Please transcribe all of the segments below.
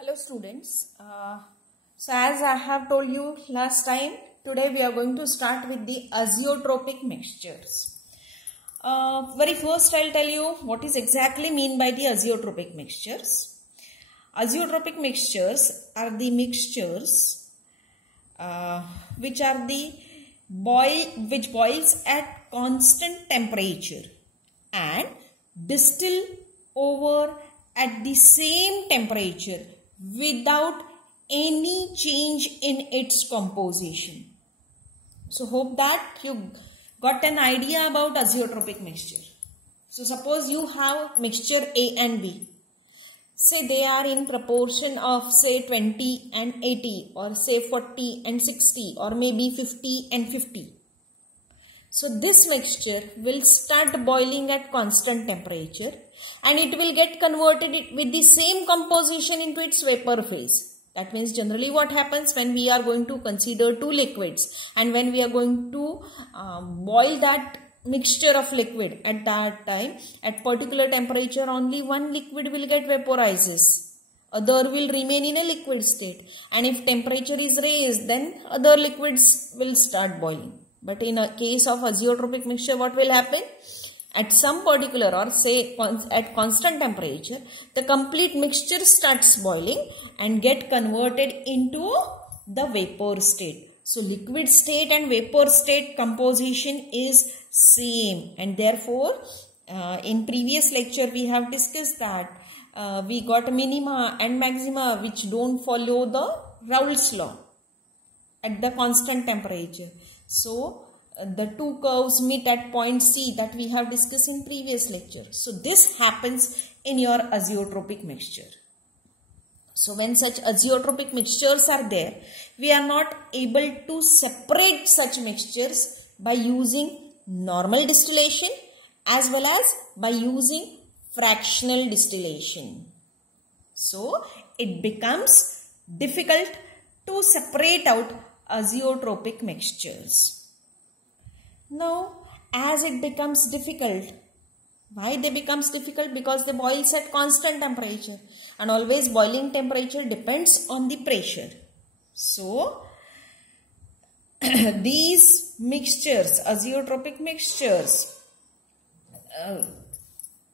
Hello students, so as I have told you last time, today we are going to start with the azeotropic mixtures. Very first I'll tell you what is exactly mean by the azeotropic mixtures. Azeotropic mixtures are the mixtures which boils at constant temperature and distill over at the same temperature without any change in its composition. So hope that you got an idea about azeotropic mixture. So suppose you have mixture A and B. Say they are in proportion of say 20 and 80 or say 40 and 60 or maybe 50 and 50. So this mixture will start boiling at constant temperature and it will get converted with the same composition into its vapor phase. That means generally what happens when we are going to consider two liquids and when we are going to boil that mixture of liquid at that time, at particular temperature only one liquid will get vaporizes. Other will remain in a liquid state, and if temperature is raised then other liquids will start boiling. But in a case of azeotropic mixture, what will happen? At some particular or say at constant temperature, the complete mixture starts boiling and get converted into the vapor state. So liquid state and vapor state composition is same, and therefore in previous lecture we have discussed that we got minima and maxima which don't follow the Raoult's law at the constant temperature. So the two curves meet at point C that we have discussed in previous lecture. So this happens in your azeotropic mixture. So when such azeotropic mixtures are there, we are not able to separate such mixtures by using normal distillation as well as by using fractional distillation. So it becomes difficult to separate out azeotropic mixtures. Now, as it becomes difficult, why they becomes difficult? Because they boils at constant temperature, and always boiling temperature depends on the pressure. So, these mixtures, azeotropic mixtures,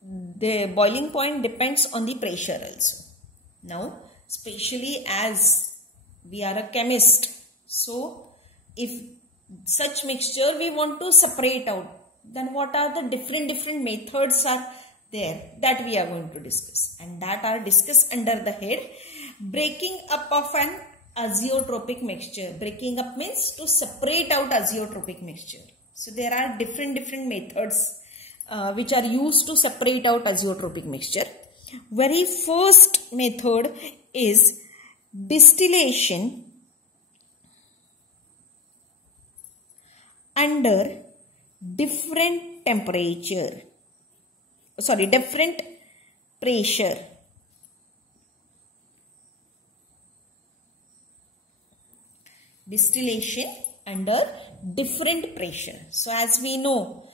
the boiling point depends on the pressure also. Now, especially as we are a chemist, so if such mixture we want to separate out, then what are the different methods are there that we are going to discuss, and that are discussed under the head breaking up of an azeotropic mixture. Breaking up means to separate out azeotropic mixture. So there are different methods which are used to separate out azeotropic mixture. Very first method is distillation under different pressure. Distillation under different pressure. So as we know,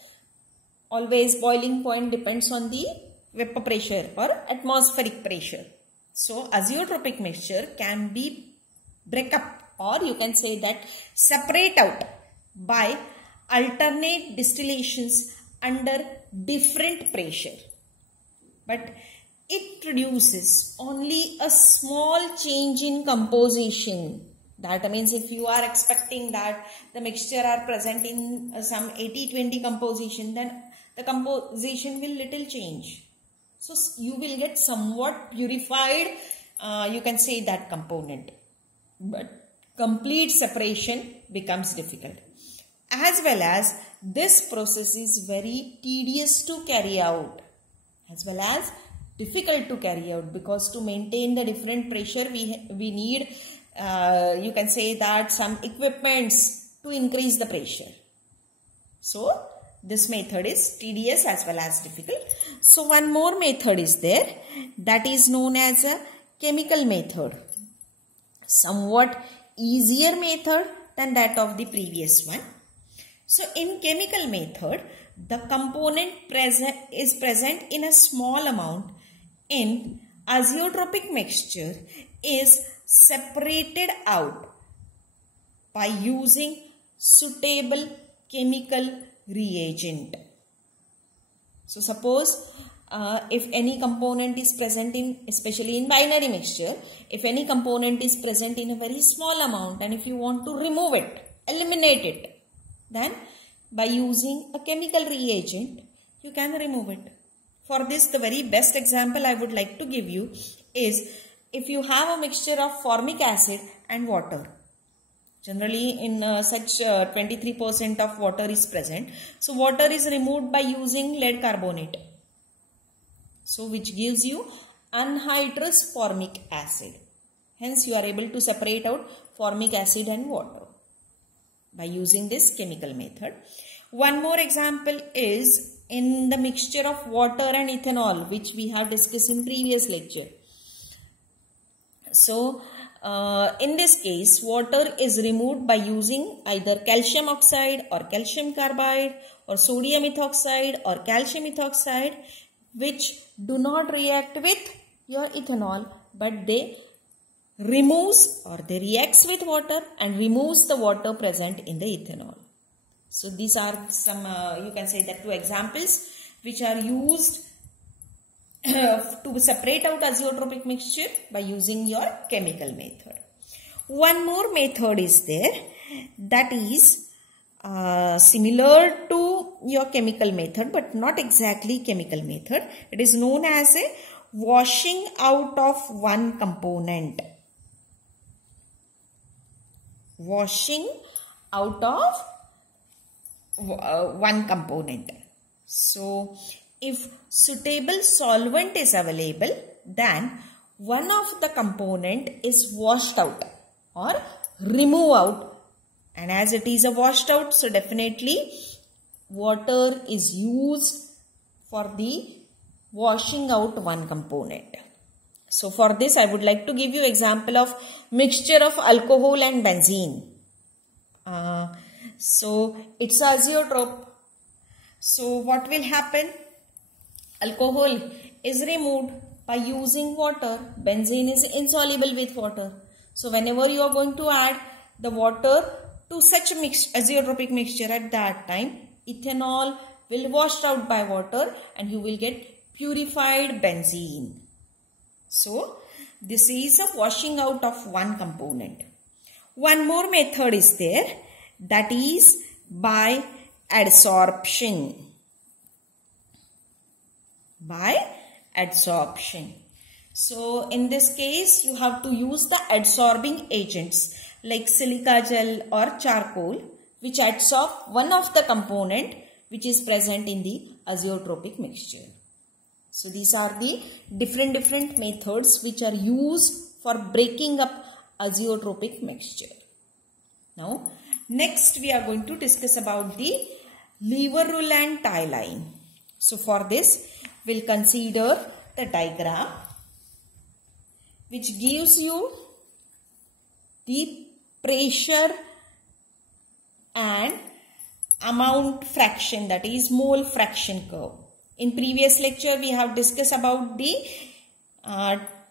always boiling point depends on the vapor pressure or atmospheric pressure. So azeotropic mixture can be break up, or you can say that separate out by alternate distillations under different pressure. But it produces only a small change in composition. That means if you are expecting that the mixture are present in some 80-20 composition, then the composition will little change. So you will get somewhat purified, you can say that component. But complete separation becomes difficult. As well as this process is very tedious to carry out, as well as difficult to carry out, because to maintain the different pressure we need you can say that some equipments to increase the pressure. So this method is tedious as well as difficult. So one more method is there, that is known as a chemical method. Somewhat easier method than that of the previous one. So in chemical method, the component is present in a small amount in azeotropic mixture is separated out by using suitable chemical reagent. So suppose if any component is present in, especially in binary mixture, if any component is present in a very small amount and if you want to remove it, eliminate it, then by using a chemical reagent, you can remove it. For this, the very best example I would like to give you is if you have a mixture of formic acid and water. Generally in such 23% of water is present. So water is removed by using lead carbonate. So which gives you anhydrous formic acid. Hence you are able to separate out formic acid and water by using this chemical method. One more example is in the mixture of water and ethanol, which we have discussed in previous lecture. So in this case, water is removed by using either calcium oxide or calcium carbide or sodium ethoxide or calcium ethoxide, which do not react with your ethanol, but they removes or they reacts with water and removes the water present in the ethanol. So these are some, you can say that 2 examples which are used to separate out azeotropic mixture by using your chemical method. One more method is there, that is similar to your chemical method but not exactly chemical method. It is known as a washing out of one component. Washing out of one component. So if suitable solvent is available, then one of the component is washed out or removed out, and as it is a washed out, so definitely water is used for the washing out one component. So for this I would like to give you example of mixture of alcohol and benzene. So it's azeotrope. So what will happen? Alcohol is removed by using water. Benzene is insoluble with water. So whenever you are going to add the water to such a azeotropic mixture, at that time ethanol will wash out by water and you will get purified benzene. So this is a washing out of one component. One more method is there, that is by adsorption. By adsorption. So in this case you have to use the adsorbing agents like silica gel or charcoal, which adsorb one of the component which is present in the azeotropic mixture. So these are the different methods which are used for breaking up azeotropic mixture. Now next we are going to discuss about the lever rule and tie line. So for this we'll consider the diagram which gives you the pressure and amount fraction, that is mole fraction curve. In previous lecture we have discussed about the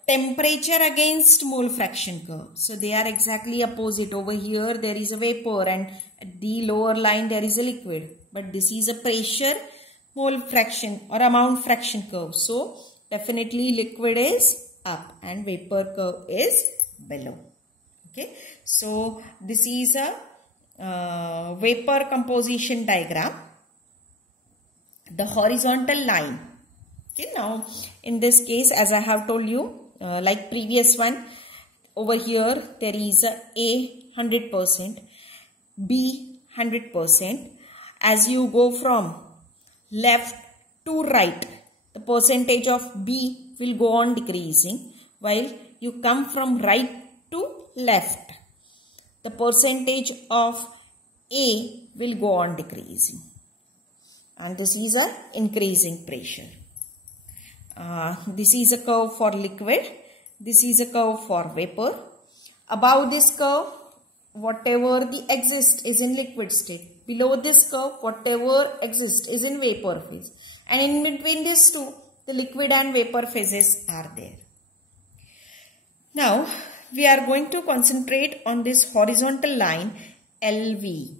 temperature against mole fraction curve. So they are exactly opposite. Over here there is a vapor and at the lower line there is a liquid, but this is a pressure mole fraction or amount fraction curve. So definitely liquid is up and vapor curve is below. Okay, so this is a vapor composition diagram. The horizontal line. Okay, now in this case, as I have told you, like previous one, over here there is A 100%, B 100%. As you go from left to right, the percentage of B will go on decreasing, while you come from right to left, the percentage of A will go on decreasing, and this is a increasing pressure. This is a curve for liquid, this is a curve for vapor. Above this curve, whatever the exists is in liquid state. Below this curve, whatever exists is in vapor phase. And in between these two, the liquid and vapor phases are there. Now we are going to concentrate on this horizontal line LV.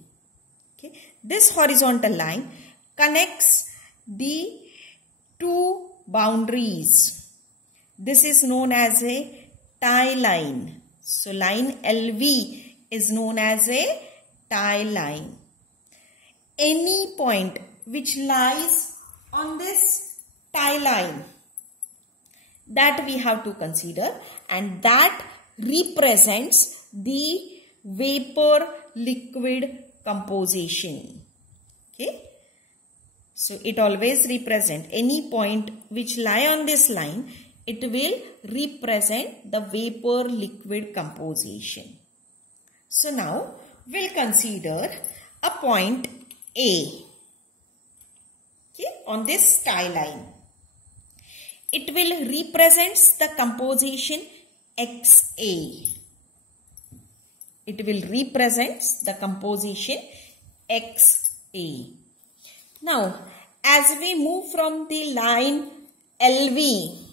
Okay. This horizontal line connects the two boundaries. This is known as a tie line. So line LV is known as a tie line. Any point which lies on this tie line, that we have to consider, and that represents the vapor liquid composition. Okay. So it always represents any point which lie on this line, it will represent the vapor liquid composition. So now we'll consider a point A, okay, on this tie line. It will represents the composition XA. It will represents the composition XA. Now, as we move from the line LV,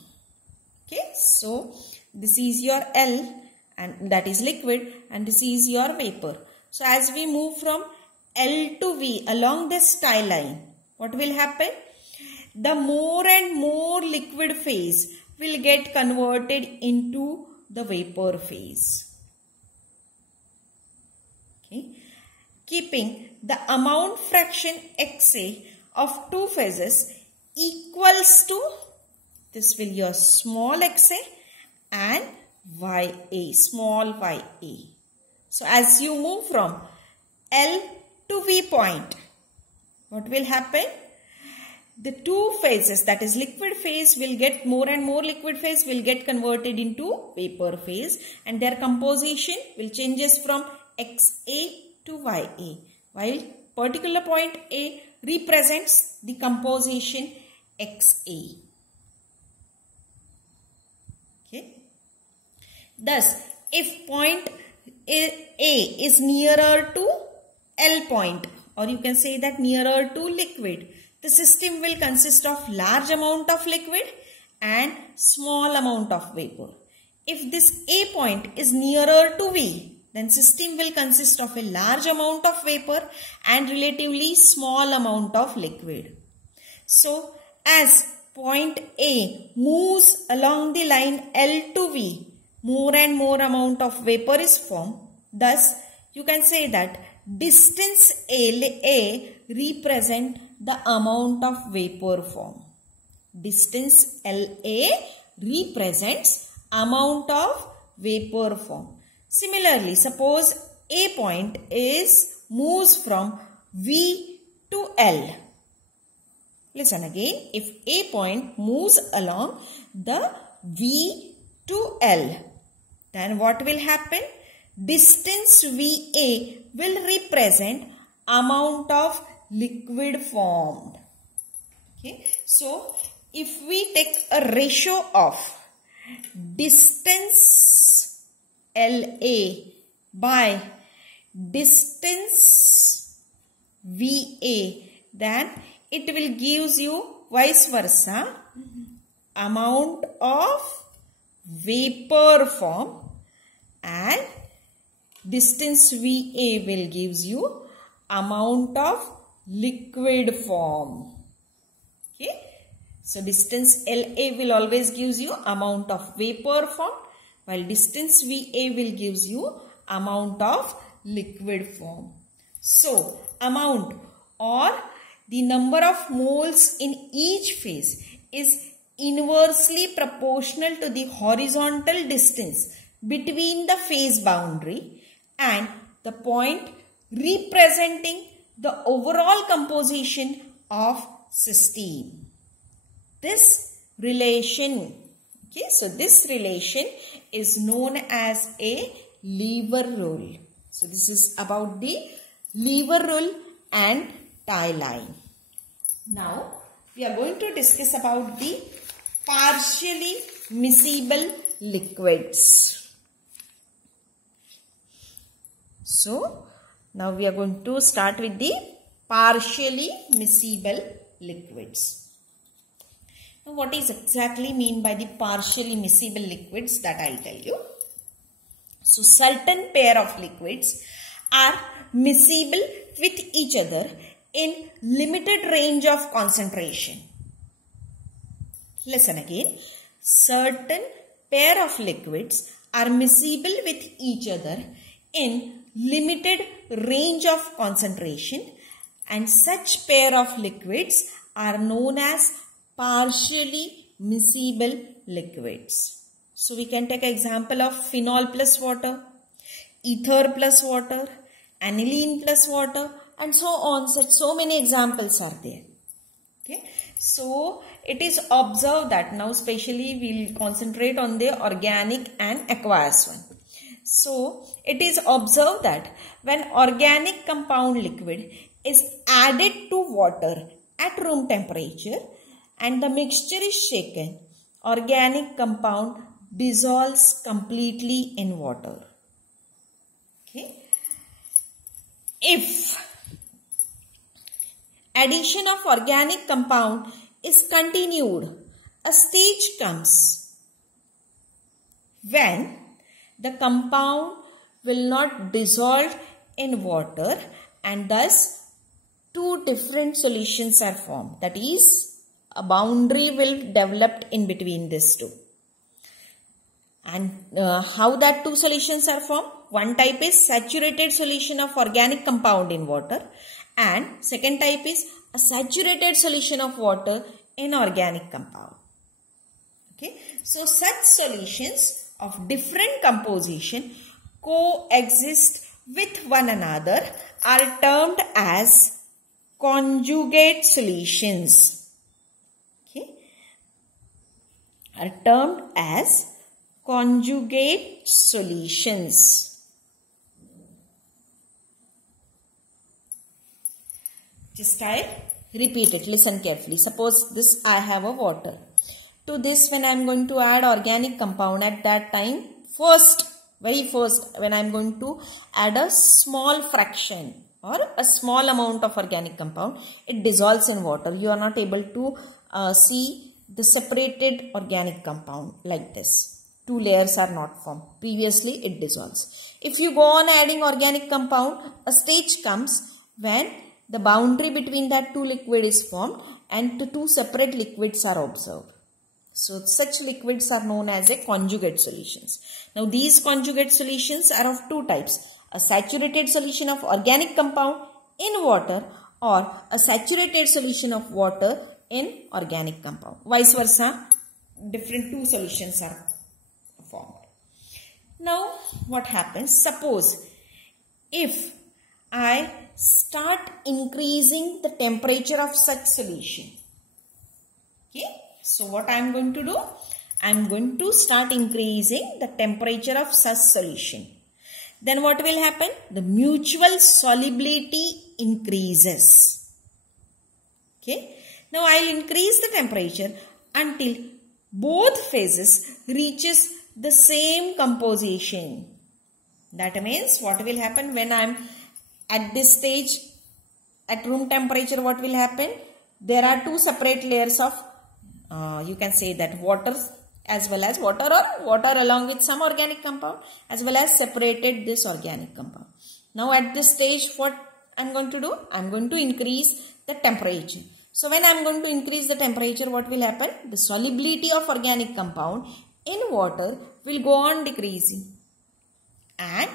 okay, so this is your L, and that is liquid, and this is your vapor. So as we move from L to V along this tie line, what will happen? The more and more liquid phase will get converted into the vapor phase. Okay. Keeping the amount fraction XA of two phases equals to, this will be your small xa and Ya, small ya. So as you move from L to V point, what will happen? The two phases, that is liquid phase, will get more and more liquid phase will get converted into vapor phase, and their composition will changes from Xa to Ya, while particular point A represents the composition Xa. Okay. Thus, if point A is nearer to L point, or you can say that nearer to liquid, the system will consist of large amount of liquid and small amount of vapor. If this A point is nearer to V, then system will consist of a large amount of vapor and relatively small amount of liquid. So, as point A moves along the line L to V, more and more amount of vapor is formed. Thus, you can say that distance A represent the amount of vapor formed. Distance LA represents amount of vapor formed. Similarly, suppose A point moves from V to L. Listen again, if A point moves along the V to L, then what will happen? Distance VA will represent amount of liquid formed. Okay. So, if we take a ratio of distance LA by distance VA, then it will give you vice versa amount of vapor formed, and distance VA will gives you amount of liquid form. Okay. So distance LA will always gives you amount of vapor form, while distance VA will gives you amount of liquid form. So amount or the number of moles in each phase is inversely proportional to the horizontal distance between the phase boundary and the point representing the overall composition of system. This relation, okay, so this relation is known as a lever rule. So this is about the lever rule and tie line. Now we are going to discuss about the partially miscible liquids. So now we are going to start with the partially miscible liquids. Now, what is exactly mean by the partially miscible liquids, that I'll tell you. So, certain pair of liquids are miscible with each other in limited range of concentration. Listen again. Certain pair of liquids are miscible with each other in limited range of concentration, and such pair of liquids are known as partially miscible liquids. So we can take an example of phenol plus water, ether plus water, aniline plus water, and so on. So many examples are there. Okay. So it is observed that now specially we will concentrate on the organic and aqueous one. So it is observed that when organic compound liquid is added to water at room temperature and the mixture is shaken, organic compound dissolves completely in water. Okay. If addition of organic compound is continued, a stage comes when the compound will not dissolve in water and thus two different solutions are formed. That is, a boundary will develop in between these two. And how that two solutions are formed? One type is saturated solution of organic compound in water, and second type is a saturated solution of water in organic compound. Okay. So such solutions of different composition coexist with one another are termed as conjugate solutions. Okay. Are termed as conjugate solutions. Just I repeat it. Listen carefully. Suppose this I have a water. To this, when I am going to add organic compound, at that time, very first, when I am going to add a small fraction or a small amount of organic compound, it dissolves in water. You are not able to see the separated organic compound like this. Two layers are not formed. Previously, it dissolves. If you go on adding organic compound, a stage comes when the boundary between that two liquid is formed and the two separate liquids are observed. So such liquids are known as a conjugate solutions. Now these conjugate solutions are of two types. A saturated solution of organic compound in water or a saturated solution of water in organic compound. Vice versa, different two solutions are formed. Now what happens? Suppose if I start increasing the temperature of such solution. Okay. So what I am going to do? I am going to start increasing the temperature of such solution. Then what will happen? The mutual solubility increases. Okay. Now I will increase the temperature until both phases reaches the same composition. That means what will happen when I am at this stage at room temperature? What will happen? There are two separate layers of you can say that water as well as water, or water along with some organic compound as well as separated this organic compound. Now at this stage what I am going to do? I am going to increase the temperature. So when I am going to increase the temperature, what will happen? The solubility of organic compound in water will go on decreasing, and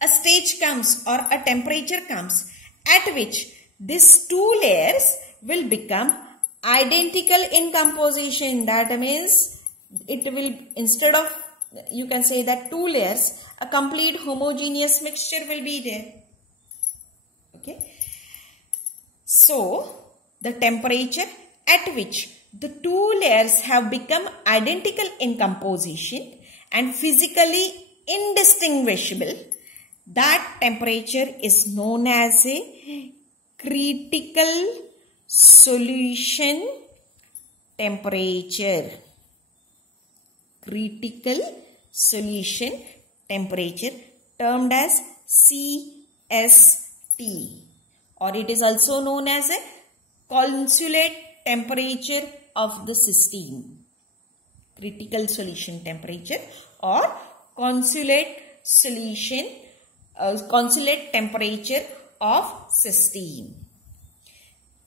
a stage comes or a temperature comes at which these two layers will become identical in composition. That means it will, instead of, you can say that two layers, a complete homogeneous mixture will be there. Okay. So the temperature at which the two layers have become identical in composition and physically indistinguishable, that temperature is known as a critical solution temperature. Critical solution temperature, termed as CST, or it is also known as a consulate temperature of the system. Critical solution temperature or consolidate temperature of system.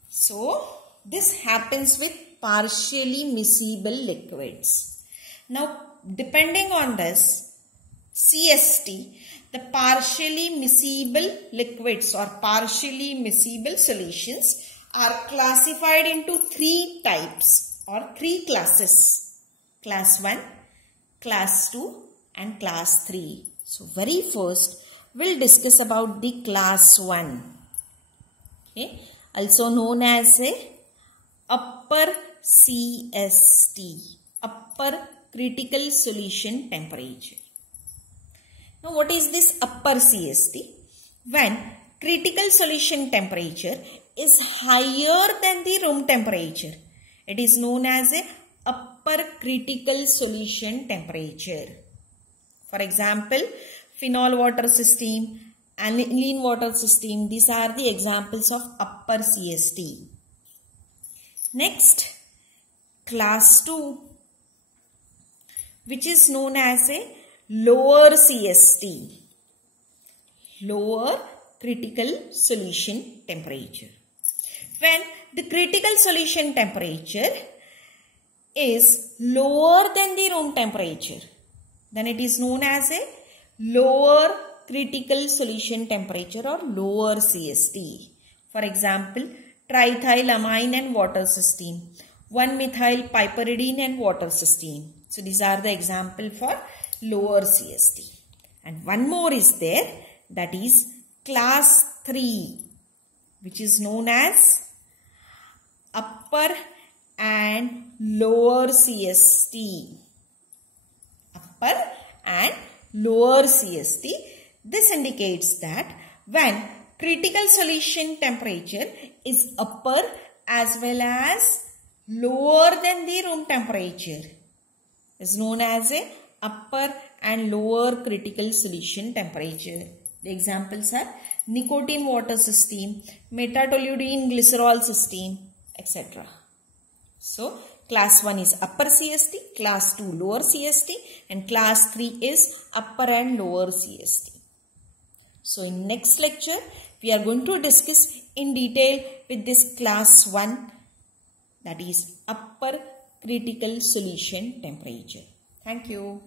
So this happens with partially miscible liquids. Now depending on this CST, the partially miscible liquids or partially miscible solutions are classified into 3 types or 3 classes. Class 1, Class 2 and Class 3. So very first we'll discuss about the Class 1. Okay, also known as a upper CST, upper critical solution temperature. Now what is this upper CST? When critical solution temperature is higher than the room temperature, it is known as a upper critical solution temperature. For example, phenol water system, aniline water system, these are the examples of upper CST. Next, Class 2, which is known as a lower CST, lower critical solution temperature. When the critical solution temperature is lower than the room temperature, then it is known as a lower critical solution temperature or lower CST. For example, triethylamine and water system, 1-methyl piperidine and water system. So these are the example for lower CST. And one more is there, that is Class 3, which is known as upper and lower CST. Upper and lower CST. This indicates that when critical solution temperature is upper as well as lower than the room temperature, is known as a upper and lower critical solution temperature. The examples are nicotine water system, metatoluidine glycerol system, etc. So Class 1 is upper CST, Class 2 lower CST, and Class 3 is upper and lower CST. So in next lecture, we are going to discuss in detail with this Class 1, that is upper critical solution temperature. Thank you.